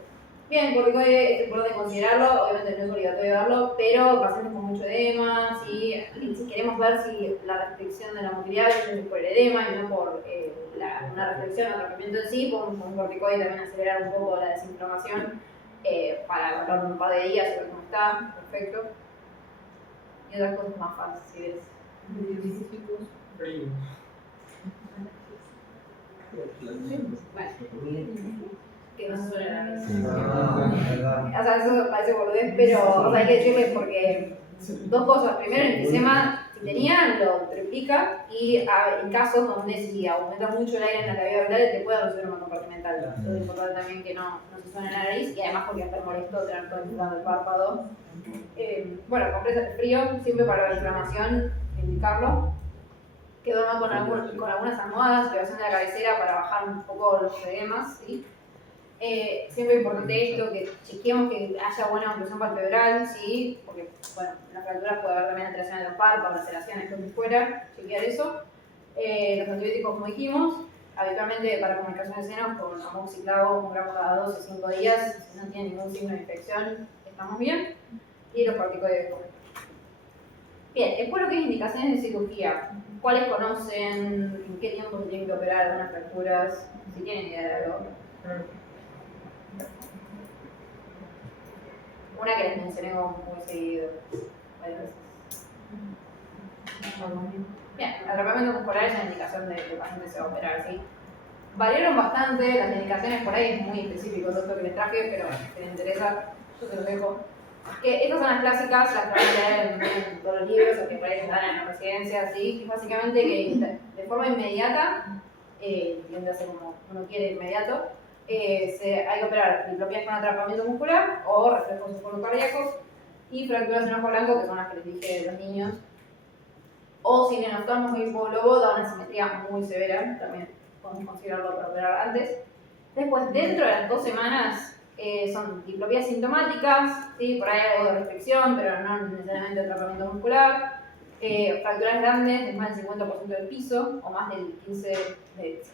Bien, corticoide es importante considerarlo, obviamente no es obligatorio darlo, pero pacientes con mucho edema, ¿sí? Y si queremos ver si la restricción de la movilidad es por el edema y no por una restricción o tratamiento en sí, podemos con un corticoide también acelerar un poco la desinflamación para aguantar un par de días y ver cómo está, perfecto. Y otras cosas más fáciles. Frío. Bueno, que no se suele dar eso. Ah, O sea, eso parece boludez, pero o sea, hay que decirles porque dos cosas. Primero, el enfisema, si tenían, lo triplica y en casos donde si aumenta mucho el aire en la cavidad oral, te puede reducir un compartimental. Es importante también que no se suene en la nariz y además porque es molesto tener todo inflado el párpado. Bueno, compresas de frío, siempre para la inflamación, indicarlo. Que duerman con algunas almohadas, elevación de la cabecera para bajar un poco los edemas, ¿sí? Siempre es importante esto, que chequeemos que haya buena oclusión palpebral, ¿sí? Porque, bueno, en las fracturas puede haber también alteraciones de los párpados, laceraciones, lo que fuera, chequear eso. Los antibióticos, como dijimos. habitualmente para comunicación de senos con amoxiclavo, 1 gramo cada 2 o 5 días, si no tiene ningún signo de infección, estamos bien. Y los corticoides. Bien, después lo que es indicaciones de cirugía. ¿Cuáles conocen? ¿En qué tiempo se tienen que operar algunas fracturas? Si tienen idea de algo. Una que les mencioné muy seguido, varias veces. Bien, el atrapamiento muscular es una indicación de que el paciente se va a operar, ¿sí? Variaron bastante, las indicaciones por ahí es muy específico todo esto que les traje, pero si les interesa, yo se los dejo. Que estas son las clásicas, las que van a leer en todos los libros o que por ahí les dan en la residencia, ¿sí? Que es básicamente que de forma inmediata, entiéndase como uno quiere inmediato, hay que operar diplopías con atrapamiento muscular o reflejos cardíacos y fracturas en ojo blanco, que son las que les dije de los niños. O si el oftalmo y hipoglobo da una simetría muy severa, también podemos considerarlo para operar antes. Después, dentro de las 2 semanas, son diplopías sintomáticas, ¿sí? Por ahí hay algo de restricción, pero no necesariamente atrapamiento muscular. Fracturas grandes de más del 50% del piso, o más del 15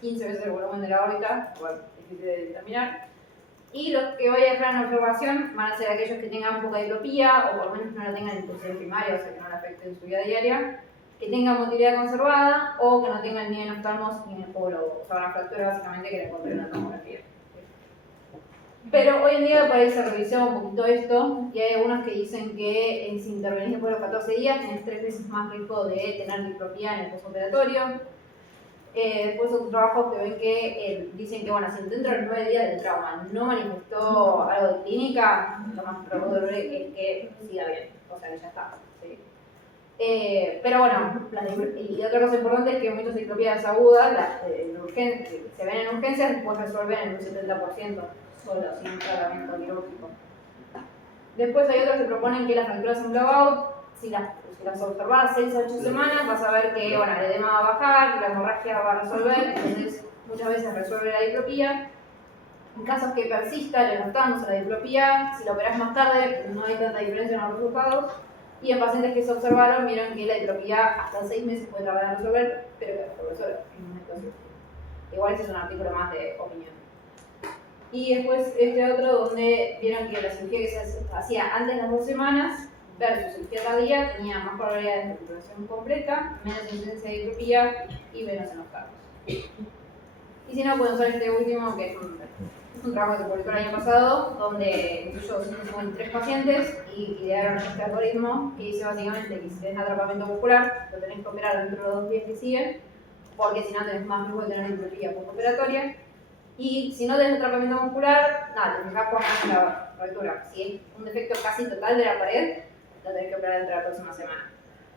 veces el volumen de la órbita, bueno, difícil de determinar. Y los que voy a dejar en observación van a ser aquellos que tengan poca diplopía, o por lo menos no la tengan en posición primaria, o sea que no la afecte en su vida diaria, que tengan motilidad conservada, o que no tengan ni en oftalmos ni en el globo. O sea, una fractura básicamente que la encontré en la tomografía. Pero hoy en día por ahí se revisó un poquito esto y hay algunos que dicen que si intervenís después de los 14 días tenés 3 veces más riesgo de tener diplopía en el postoperatorio. Después otros trabajos que ven que dicen que bueno, si dentro de los 9 días del trauma no manifestó algo de clínica, lo más probable es que siga bien, o sea que ya está. ¿Sí? Pero bueno, y otra cosa importante es que muchas diplopías agudas se ven en urgencias, después resuelven en un 70%. Solo, sin tratamiento quirúrgico. Después hay otros que proponen que las fracturas en blowout, si las observas 6 a 8 semanas, vas a ver que bueno, el edema va a bajar, la hemorragia va a resolver, entonces muchas veces resuelve la diplopía. En casos que persista el enostamos a la diplopía, si la operás más tarde, no hay tanta diferencia en los resultados. Y en pacientes que se observaron, vieron que la diplopía hasta 6 meses puede tardar en resolver, pero que después resuelve. Igual ese es un artículo más de opinión. Y después este otro donde vieron que la cirugía que se hacía antes de las 2 semanas versus cirugía tardía tenía más probabilidades de recuperación completa, menos incidencia de diplopía y menos enostamos. Y si no, pueden usar este último que es un trabajo que se publicó el año pasado, donde incluyó 153 pacientes y idearon este algoritmo que dice básicamente que si tenés atrapamiento muscular, lo tenés que operar dentro de los 2 días que siguen, porque si no tenés más riesgo de tener diplopía postoperatoria. Y si no tenés atrapamiento muscular, nada, te fijas cuánto es la fractura. Si es un defecto casi total de la pared, lo tenés que operar dentro de la próxima semana.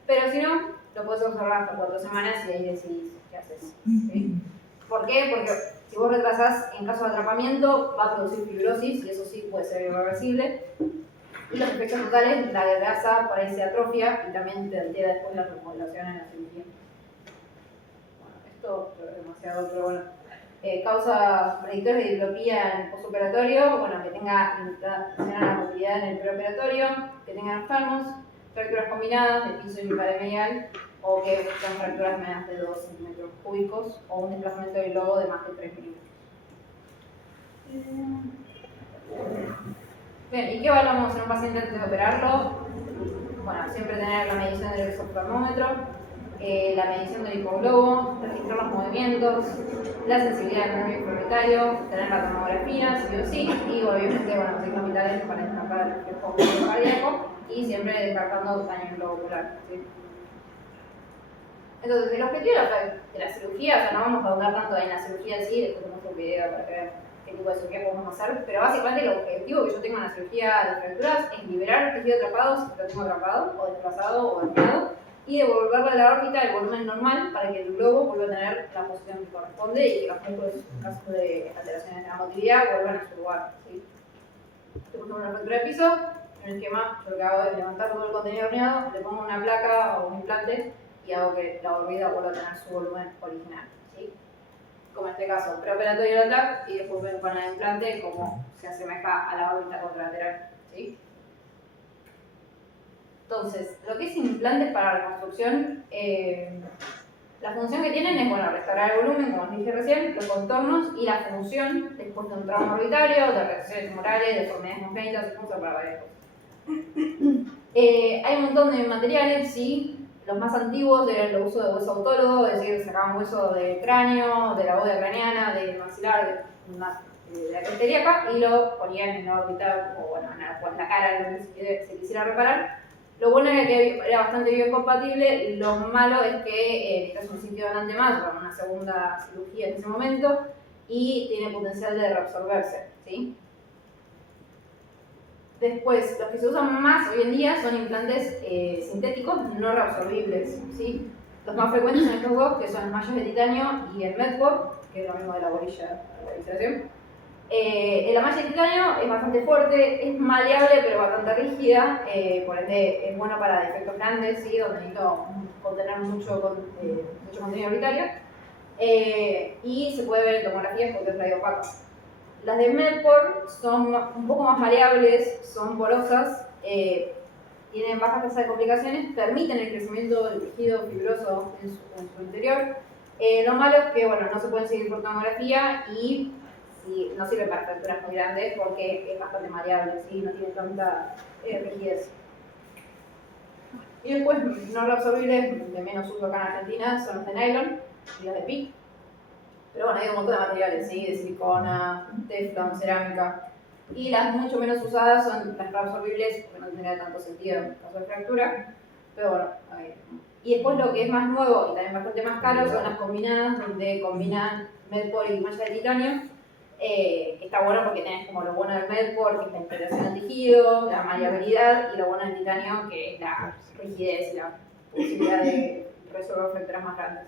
Pero si no, lo puedes observar hasta 4 semanas y ahí decidís qué haces. ¿Sí? ¿Por qué? Porque si vos retrasás en caso de atrapamiento, va a producir fibrosis y eso sí puede ser irreversible. Y los efectos totales, la grasa por ahí se atrofia y también te altera después la remodelación en la cirugía. Bueno, esto es demasiado, pero bueno. Causas predictores de diplopía en el postoperatorio, bueno, que tenga limitación a la movilidad en el preoperatorio, que tengan oftalmos, fracturas combinadas de piso y paramedial, o que sean fracturas de menos de 2 centímetros cúbicos, o un desplazamiento del globo de más de 3 milímetros. Bien, ¿y qué evaluamos en un paciente antes de operarlo? Bueno, siempre tener la medición del exoptermómetro, la medición del hipoglobo, registrar los movimientos, la sensibilidad del nervio infrarretario, tener la tomografía, sí o sí, y obviamente, bueno, signos vitales para descartar el reflejo cardíaco y siempre descartando daño en globo ocular. ¿Sí? Entonces, el objetivo de la cirugía, o sea, no vamos a ahondar tanto en la cirugía en sí, después tenemos un video para que vean qué tipo de cirugía podemos hacer, pero básicamente el objetivo que yo tengo en la cirugía de fracturas es liberar el tejido atrapado, si lo tengo atrapado, o desplazado, o dañado, y devolverle a la órbita el volumen normal para que el globo vuelva a tener la posición que corresponde y que los músculos, en caso de alteraciones de la motilidad, vuelvan a su lugar. ¿Sí? Tengo una fractura de piso, en el esquema yo lo que hago es levantar todo el contenido horneado, le pongo una placa o un implante y hago que la órbita vuelva a tener su volumen original. ¿Sí? Como en este caso, preoperatorio de TAC y después ven con el implante como se asemeja a la órbita contralateral. ¿Sí? Entonces, lo que es implantes para reconstrucción, La función que tienen es, bueno, restaurar el volumen, como os dije recién, los contornos y la función después de un trauma orbitario, de reacciones tumorales, deformidades congénitas, se usa para varias cosas. Hay un montón de materiales, sí. Los más antiguos eran el uso de hueso autólogo, es decir, sacaban hueso de cráneo, de la bóveda craneana, de maxilar, de la cresta ilíaca y lo ponían en la órbita o bueno, en la cara, lo que se quisiera reparar. Lo bueno era que era bastante biocompatible, lo malo es que necesitas un sitio donante más para una segunda cirugía en ese momento y tiene potencial de reabsorberse, ¿sí? Después, los que se usan más hoy en día son implantes sintéticos no reabsorbibles, ¿sí? Los más frecuentes son estos dos, que son las mallas de titanio y el Medcore, que es lo mismo de la bolilla de la habitación. La malla de titanio es bastante fuerte, es maleable pero bastante rígida, por ende es bueno para defectos grandes, ¿sí? Donde necesito contener mucho contenido orbitario. Y se puede ver en tomografías porque es radiopaca. Las de Medcore son un poco más maleables, son porosas, tienen baja tasa de complicaciones, permiten el crecimiento del tejido fibroso en su interior. Lo malo es que bueno, no se pueden seguir por tomografía y no sirve para fracturas muy grandes porque es bastante maleable, ¿sí? No tiene tanta rigidez. Y después, no reabsorbibles, de menos uso acá en Argentina, son los de nylon y los de PIC. Pero bueno, hay un montón de materiales, ¿sí? De silicona, teflón, cerámica. Y las mucho menos usadas son las reabsorbibles, porque no tendría tanto sentido en caso de fractura. Pero bueno, ahí. Y después lo que es más nuevo y también bastante más caro son las combinadas, donde combinan Medcore y malla de titanio. Que está bueno porque tenés como lo bueno del Medcore, que es la integración del tejido, la maleabilidad, y lo bueno del titanio, que es la rigidez y la posibilidad de resolver fracturas más grandes.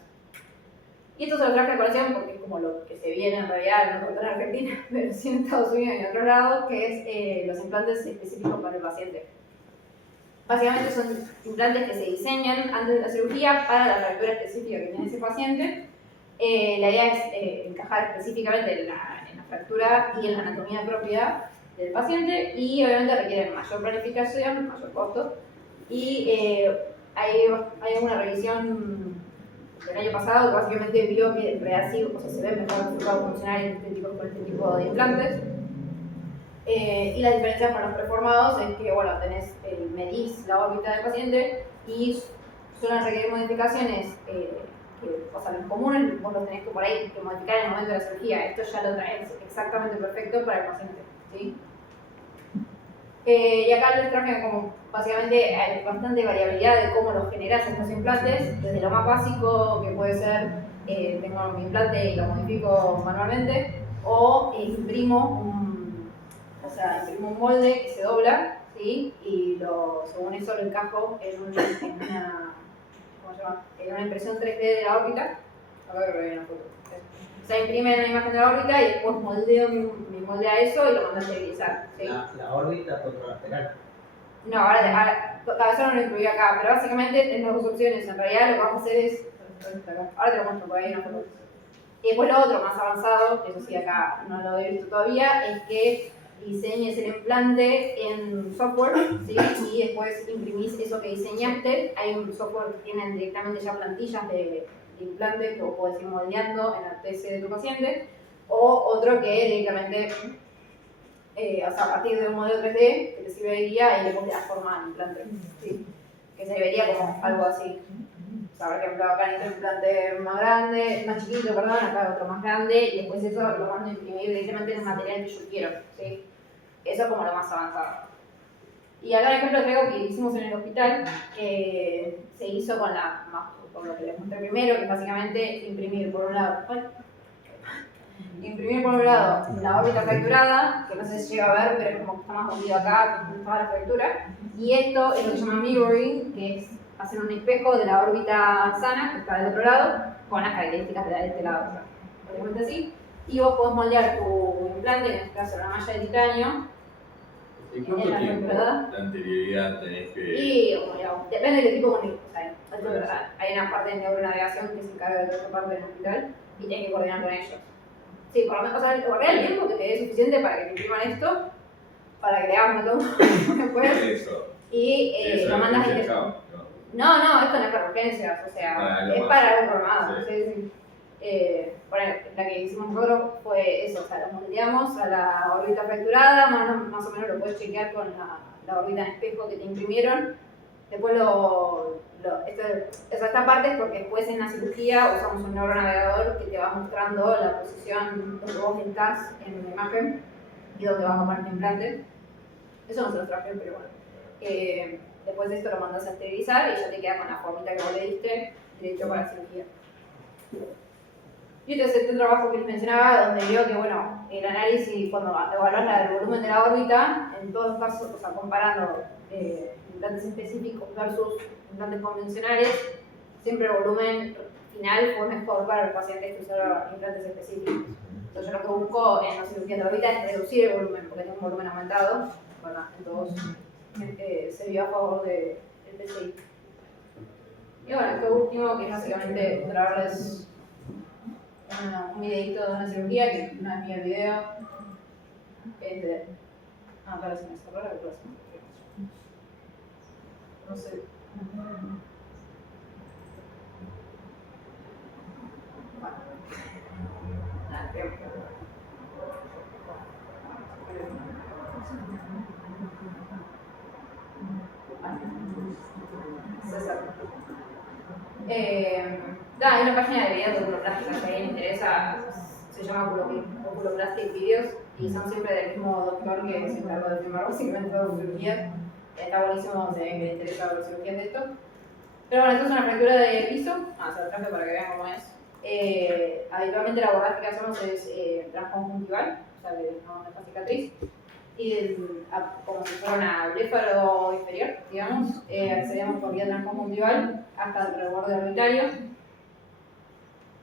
Y esto se lo traje a colación porque es como lo que se viene en realidad, no en Argentina, pero sí en Estados Unidos y en otros lados, que es los implantes específicos para el paciente. Básicamente son implantes que se diseñan antes de la cirugía para la fractura específica que tiene ese paciente. La idea es encajar específicamente en la fractura y en la anatomía propia del paciente y obviamente requieren mayor planificación, mayor costo. Y hay una revisión del año pasado que básicamente vio que en realidad sí, o sea, se ve mejor resultado funcional con este tipo de implantes. Y la diferencia con los preformados es que, bueno, medís la órbita del paciente y suelen requerir modificaciones o sea, los comunes vos los tenés que por ahí que modificar en el momento de la cirugía. Esto ya lo traes exactamente perfecto para el paciente, ¿sí? Y acá les traje como, básicamente, hay bastante variabilidad de cómo los generas estos implantes, desde lo más básico que puede ser, tengo mi implante y lo modifico manualmente, o imprimo un molde que se dobla, ¿sí? Y según eso lo encajo en una impresión 3D de la órbita. A ver, una foto. O sea, imprime una imagen de la órbita y después moldeo mi molde a eso y lo mando a esterilizar, ¿sí? La órbita contralateral. No, ahora eso no lo incluí acá, pero básicamente tenés dos opciones. En realidad lo que vamos a hacer es. Ahora te lo muestro por ahí una foto. Y después lo otro más avanzado, que eso sí acá no lo he visto todavía, es que diseñes el implante en software, ¿sí? Y después imprimís eso que diseñaste. Hay un software que tienen directamente ya plantillas de implantes que vos podés ir moldeando en la TC de tu paciente, o otro que directamente, o sea, a partir de un modelo 3D que te sirve de guía y le pones la forma al implante, ¿sí? Que se vería como algo así. O sea, por ejemplo, acá necesito un implante más grande, más chiquito, perdón, acá otro más grande, y después eso lo mando a imprimir directamente en el material que yo quiero, ¿sí? Eso es como lo más avanzado. Y acá el ejemplo traigo que hicimos en el hospital, que se hizo con lo que les mostré primero, que es básicamente imprimir por un lado la órbita fracturada, que no sé si llega a ver, pero es como que está más hundido acá, como estaba la fractura. Y esto es lo que se llama mirroring, que es hacer un espejo de la órbita sana, que está del otro lado, con las características de este lado. Básicamente así. Y vos podés moldear tu implante, en este caso la malla de titanio. ¿Y cuánto tiempo de anterioridad tenés que...? Y, bueno, depende de qué tipo de hay una parte de neuronavegación que se encarga de otra parte del hospital y tienes que coordinar con ellos. Sí, por lo menos, o sea, el tiempo que te dé suficiente para que te impriman esto, para que le hagas una toma después. Eso. Y Eso lo mandas al fin y al cabo, No, esto no es para urgencias, o sea, Algo es más. para algo programado. Sí. Sí, sí. Por ejemplo, la que hicimos nosotros fue eso, o sea, lo moldeamos a la órbita fracturada, más o menos lo puedes chequear con la órbita en espejo que te imprimieron. Después esta parte es porque después en la cirugía usamos un neuronavegador que te va mostrando la posición donde vos estás en la imagen y donde vas a poner el implante. Eso no se lo traje, pero bueno. Después de esto lo mandas a esterilizar y ya te queda con la formita que vos le diste derecho para la cirugía. Y este es el trabajo que les mencionaba, donde vio que, bueno, el análisis, cuando evaluás el volumen de la órbita, en todos los casos, o sea, comparando implantes específicos versus implantes convencionales, siempre el volumen final fue mejor para los pacientes que usaron implantes específicos. Entonces yo lo que busco en la cirugía de órbita es reducir el volumen, porque tiene un volumen aumentado, ¿verdad? Entonces se vio a favor del PCI. Y bueno, esto último, que es básicamente traerles un videito de una cirugía, que no es mi video, que es de... para si me cerró la calculación. No sé. Bueno. Nada, creo que... Hay una página de videos de oculoplástica, si a alguien le interesa, se llama Oculoplastic Videos y son siempre del mismo doctor que se encargó de filmar básicamente todas las cirugías. Está buenísimo si a alguien le interesa ver cirugías de esto. Pero bueno, esto es una fractura de piso, se lo traje para que vean cómo es. Habitualmente el abordaje que hacemos es transconjuntival, o sea, que no deja cicatriz. Y como si fuera una bléfaro inferior, digamos, accedemos por vía transconjuntival hasta el reborde orbitario.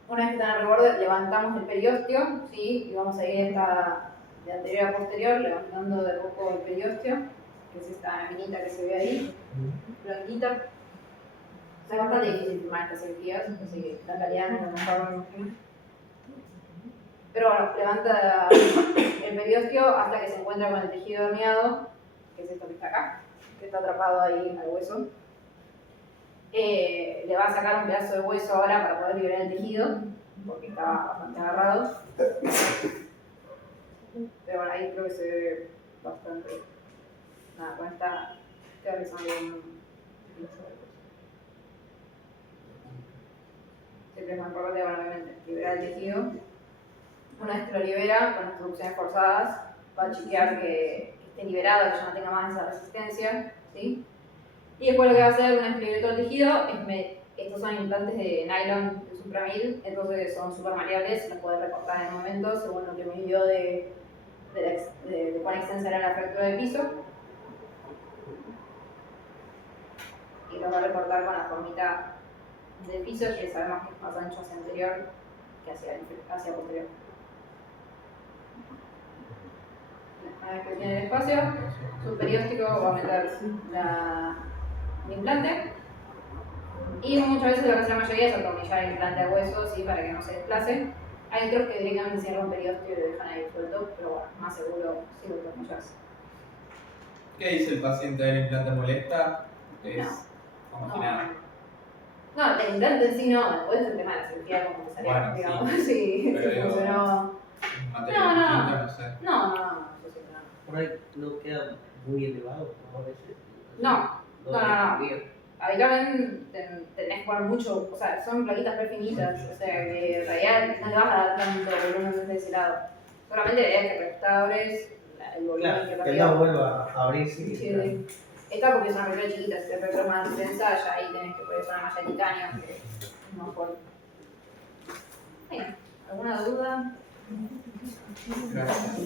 Una vez que está en el reborde, levantamos el periósteo, ¿sí? Y vamos a ir de anterior a posterior, levantando de poco el periósteo, que es esta minita que se ve ahí, blanquita. O sea, es bastante difícil filmar estas cirugías, así que la calidad no es lo mejor, me imagino. Pero bueno, levanta el periósteo hasta que se encuentra con el tejido herniado, que es esto que está acá, que está atrapado ahí al hueso. Le va a sacar un pedazo de hueso ahora para poder liberar el tejido, porque estaba bastante agarrado. Pero bueno, ahí creo que se ve bastante. Nada, con esta realizando un siempre es más importante, bueno, obviamente, liberar el tejido. Una vez que lo libera, con instrucciones forzadas, va a chequear que esté liberado, que ya no tenga más esa resistencia, ¿sí? Y después lo que va a hacer, una vez que libere todo el tejido, estos son implantes de nylon de Supramil, entonces son súper maleables, los puede recortar en el momento, según lo que me dio de cuán extensa era la fractura de piso. Y los va a recortar con la formita del piso, que sabemos que es más ancho hacia anterior que hacia posterior. Una vez que tiene el espacio, su perióstico va a meter el implante. Y muchas veces lo que hace la mayoría es atornillar el implante a hueso, ¿sí? Para que no se desplace. Hay otros que directamente cierran un periósteo y lo dejan ahí suelto, pero bueno, más seguro si lo atornillas. ¿Qué dice el paciente del implante molesta? Como si nada. No, el implante en sí no, después el tema de la cirugía como que salió, Bueno, digamos, sí. sí, Pero digo, funcionó. Material No, no. distinto, no sé. No, yo sé que no. Por ahí no queda muy elevado, como a veces. No. Habitualmente tenés que poner mucho, o sea, son plaquitas re finitas, o sea, que en realidad no le vas a dar tanto volumen de ese lado. Solamente la idea es que restaures el volumen Claro, que que perdió. no vuelva a abrirse. Sí. Esta porque es una fractura chiquita, si te fractura más extensa, ya ahí tenés que poner una malla de titanio, que es más fuerte. Bien, ¿alguna duda? Gracias.